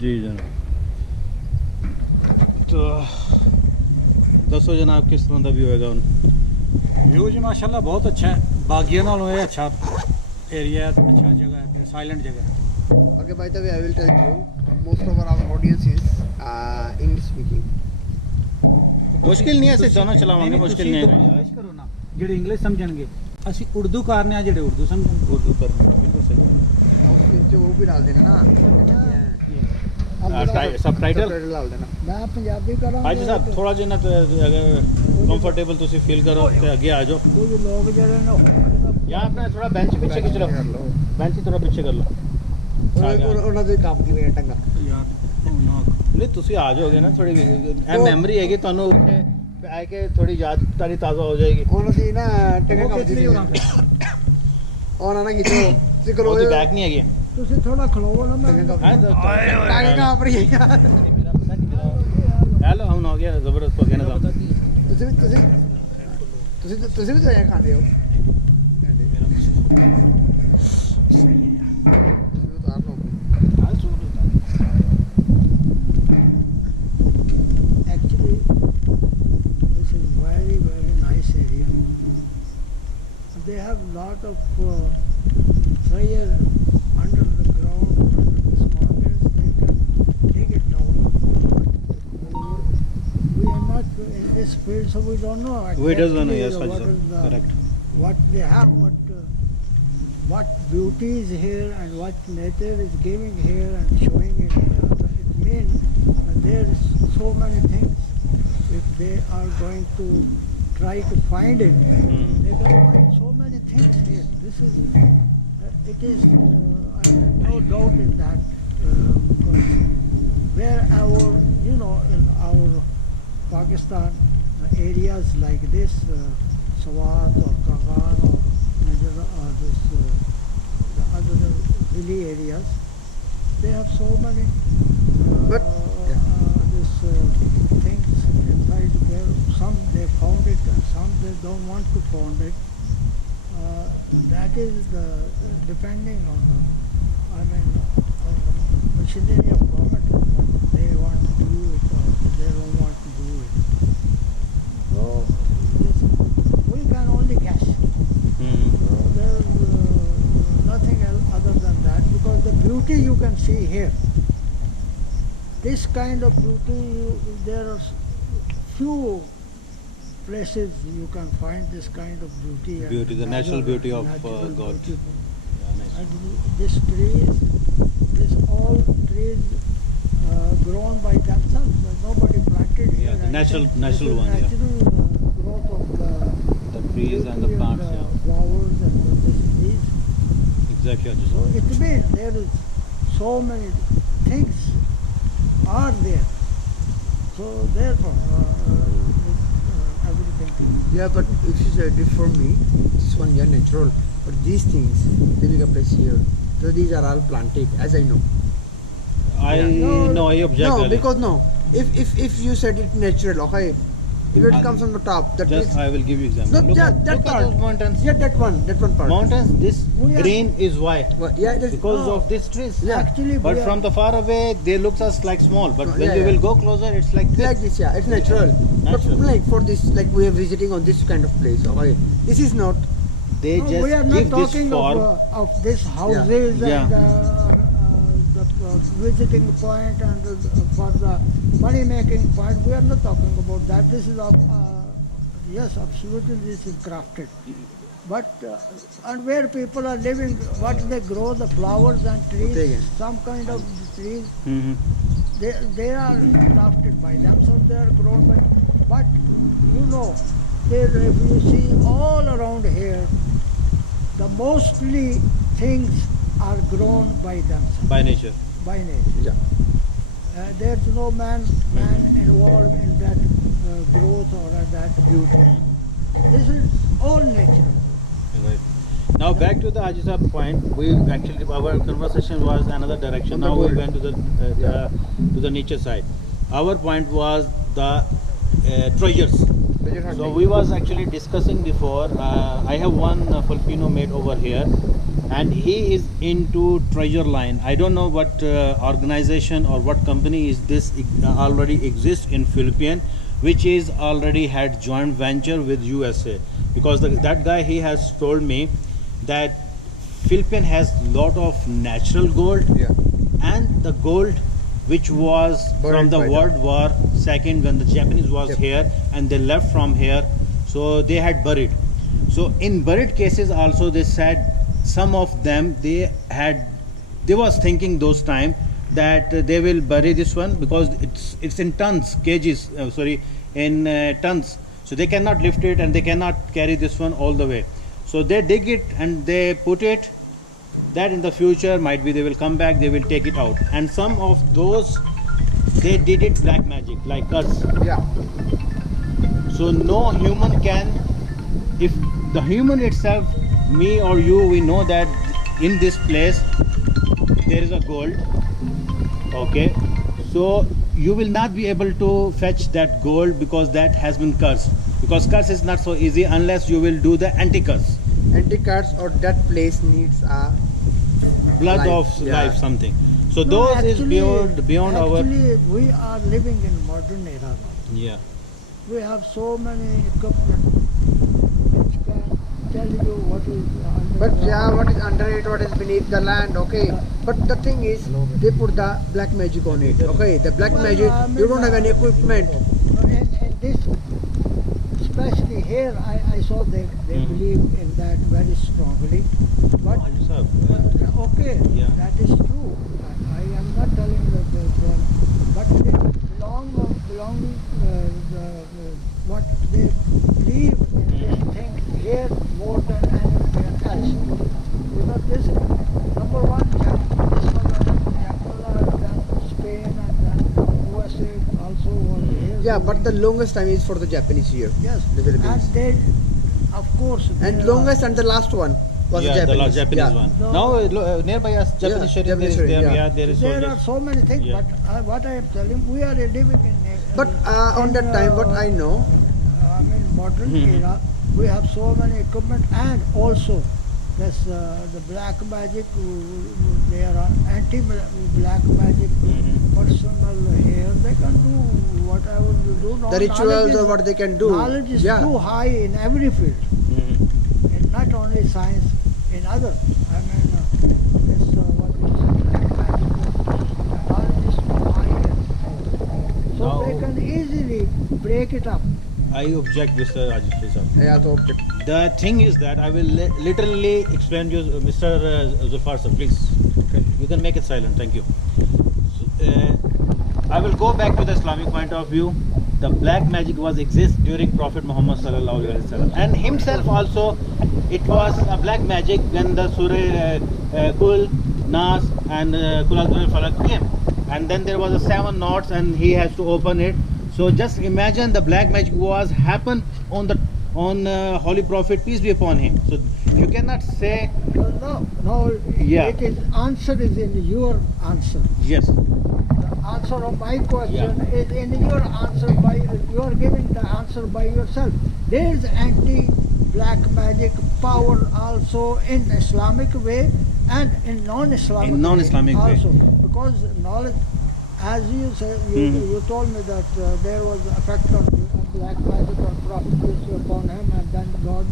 जी जनाब। तो दसो जनाब किस तरह का व्यू होगा ਹੁਣ व्यू जी माशाल्लाह बहुत अच्छा है, बागियों नालों ये अच्छा एरिया है, अच्छा जगह है, साइलेंट जगह है। Okay, by the way, I will tell you, most of our audience is English speaking. मुश्किल नहीं है, ऐसे दोनों चलावांगे, मुश्किल नहीं है इंग्लिश करो ना, ਜਿਹੜੇ ਇੰਗਲਿਸ਼ ਸਮਝਣਗੇ। ਅਸੀਂ ਉਰਦੂ ਕਰਨੇ ਆ, ਜਿਹੜੇ ਉਰदू ਸਮਝਣਗੇ। उर्दू करना बिल्कुल सही। और उसके नीचे वो भी डाल देना ना, सबटाइटल डाल देना। मैं पंजाबी करांगा। हाजी साहब थोड़ा जिहा अगर कंफर्टेबल तुसी फील करो ते आगे आ जाओ। कुछ लोग ਜਿਹੜੇ ਨੇ यहाँ अपना थोड़ा बेंच पीछे खींच लो, बेंच ही थोड़ा पीछे कर लो। ਉਹਨਾਂ ਦੇ ਕੰਮ ਦੀ ਵੇਟ ਟੰਗਾ ਯਾਰ नहीं तुसी आ जाओगे ना, थोड़ी मेमोरी हैगी ਤੁਹਾਨੂੰ ਉੱਥੇ ਆ ਕੇ ਥੋੜੀ ਯਾਦ ਤਾਰੀ ਤਾਜ਼ਾ ਹੋ ਜਾਏਗੀ। ਉਹਨਾਂ ਦੀ ਨਾ ਟੰਗਾ ਕੰਮ ਦੀ ਹੋਣਾ ਉਹਨਾਂ ਨਾਲ ਖਿੱਚੋ ਤੁਸੀਂ ਕਰੋ ਉਹਦੀ ਬੈਕ ਨਹੀਂ ਹੈਗੀ। ਤੁਸੀਂ ਥੋੜਾ ਖਲੋਵੋ ਨਾ ਮੈਂ ਟੰਗਾ ਕੰਮ ਰਹੀ ਯਾਰ हेलो ਹੁਣ हो गया जबरदस्त हो गया ना काम। ਤੁਸੀਂ ਵੀ ਤਾਂ ਖਾਂਦੇ ਹੋ actually this is very nice area. They have lot of treasure under the ground, under these mountains. They can dig it down. We are not in this field, so we don't know We doesn't know, exactly yes, Haji what sir. is the- Correct. what they have, but what beauty is here and what nature is giving here and showing it. It means there is so many things. If they are going to try to find it, they can find so many things here. This is, it is, no doubt in that, because wherever, you know, in our Pakistan, areas like this, Swat or Kagan or Najar or this, the other hilly areas, they have so many But, this things inside there. Some they found it and some they don't want to found it. That is the depending on the, on the machinery of government, what they want to do it or they don't want to do it. So we can only guess. So there is nothing else other than that, because the beauty you can see here. This kind of beauty, there are few places you can find this kind of beauty. and Beauty, the natural beauty of natural God. beauty. Yeah, nice. And this trees, this all trees grown by themselves. Nobody planted here. Yeah, the anything. natural This is one, yeah. natural growth of the The trees and the beauty plants, and the yeah. flowers and this trees. Exactly, Haji So sir. it means there is so many things are there. So therefore, everything. yeah, but if you said it for me, this one yeah natural, but these things they make a place here, so these are all planted, as I know. I No, I object. No, Ali. because no, if you said it natural, okay, if it comes from the top, that Just is I will give you example. no, Look yeah, at, that look at part. those mountains. Yeah, that one part. Mountains, this We are- green is white Well, yeah, that's, because Oh. of these trees. Yeah. Actually, But we are- from the far away, they look us like small. But No, when yeah, you yeah. will go closer, it's like like this. this, yeah, it's natural. Natural. But like for this, like we are visiting on this kind of place, okay, this is not. They No, just we are not give this talking form. of this houses Yeah. and the visiting point and for the money making point. We are not talking about that. This is of yes, absolutely, this is crafted. But and where people are living, what they grow, the flowers and trees, Okay, yeah. some kind of trees, Mhm. they are crafted by themselves. They are grown by. But you know, there if you see all around here, the mostly things are grown by themselves, By nature. by nature. Yeah. There's no man involved in that growth or that beauty. This is all natural. Right. Now back to the Haji Sahab point. We actually our conversation was another direction. Now we went to the nature side. Our point was the treasures. So we was actually discussing before. I have one Filipino mate over here. and he is into treasure line. I don't know what organization or what company is this already exists in Philippines, which is already had joint venture with USA, because that guy, he has told me that Philippines has lot of natural gold, Yeah. and the gold which was Buried from the by World War II when the Japanese was Yep. here and they left from here, so they had buried. So in buried cases also, they said some of them, they was thinking those time that they will bury this one because it's in tons, kgs, in tons, so they cannot lift it and they cannot carry this one all the way. So they dig it and they put it, that in the future might be they will come back, they will take it out. And some of those, they did it black magic, like us. Yeah. So no human can, if the human itself, me or you, we know that in this place there is a gold, okay, so you will not be able to fetch that gold because that has been cursed, because curse is not so easy unless you will do the anti-curse, Anti-cards or that place needs a blood life, of yeah. life, something. So No, those is beyond our, actually, we are living in modern era now. yeah. We have so many equipment which can tell you what is under But the yeah, ground. what is under it, what is beneath the land, okay. Yeah. But the thing is, they put the black magic on it, okay. The black Well, magic, I mean, you don't have any equipment. In this, especially here, I saw they Mhm. believe in that very strongly. But Haji Sahab, okay, Yeah. that is true. I am not telling that but they belonging what they believe in this thing here more than anywhere else. Because this number one, this was then Spain and then USA also was here. Yeah, but the longest time is for the Japanese here. Yes, the Philippines. and they, of course, And there longest and the last one was yeah, the the Japanese. Japanese yeah. one. No. Now nearby us, Japanese Yeah, sheriff, there Japanese is sheriff, there, yeah. yeah, there is There are soldiers. so many things, Yeah. but what I am telling, we are living in. But on that time, what I know, I mean, modern Mhm. era, we have so many equipment, and also this the black magic. There are anti-black magic Mhm. personal here. They can do whatever you do. the rituals or what they can do. Knowledge is yeah. too high in every field. Mhm. And not only science, in other. I mean, this what is knowledge is too high. So Now- they can easily break it up. I object, Mr. Ajit Sahab. Yeah, so object. The thing is that I will literally explain you, Mr. Zulfar sir, please. Okay. You can make it silent, thank you. I will go back to the Islamic point of view. The black magic was exist during Prophet Muhammad sallallahu alaihi wasallam, and himself also. It was a black magic when the Surah Kul, Nas, and Kul A'udhu Birabbil Falaq came, and then there was a 7 knots, and he has to open it. So just imagine the black magic was happen on Holy Prophet, peace be upon him. So you cannot say No, Yeah. it is answer is in your answer. yes. The answer of my question is in your answer by you are giving the answer by yourself. There is anti-black magic power also in Islamic way and in non-Islamic In non-Islamic way. also, because knowledge, as you said, you told me that there was effect on black magic on Prophet peace be upon him, and then God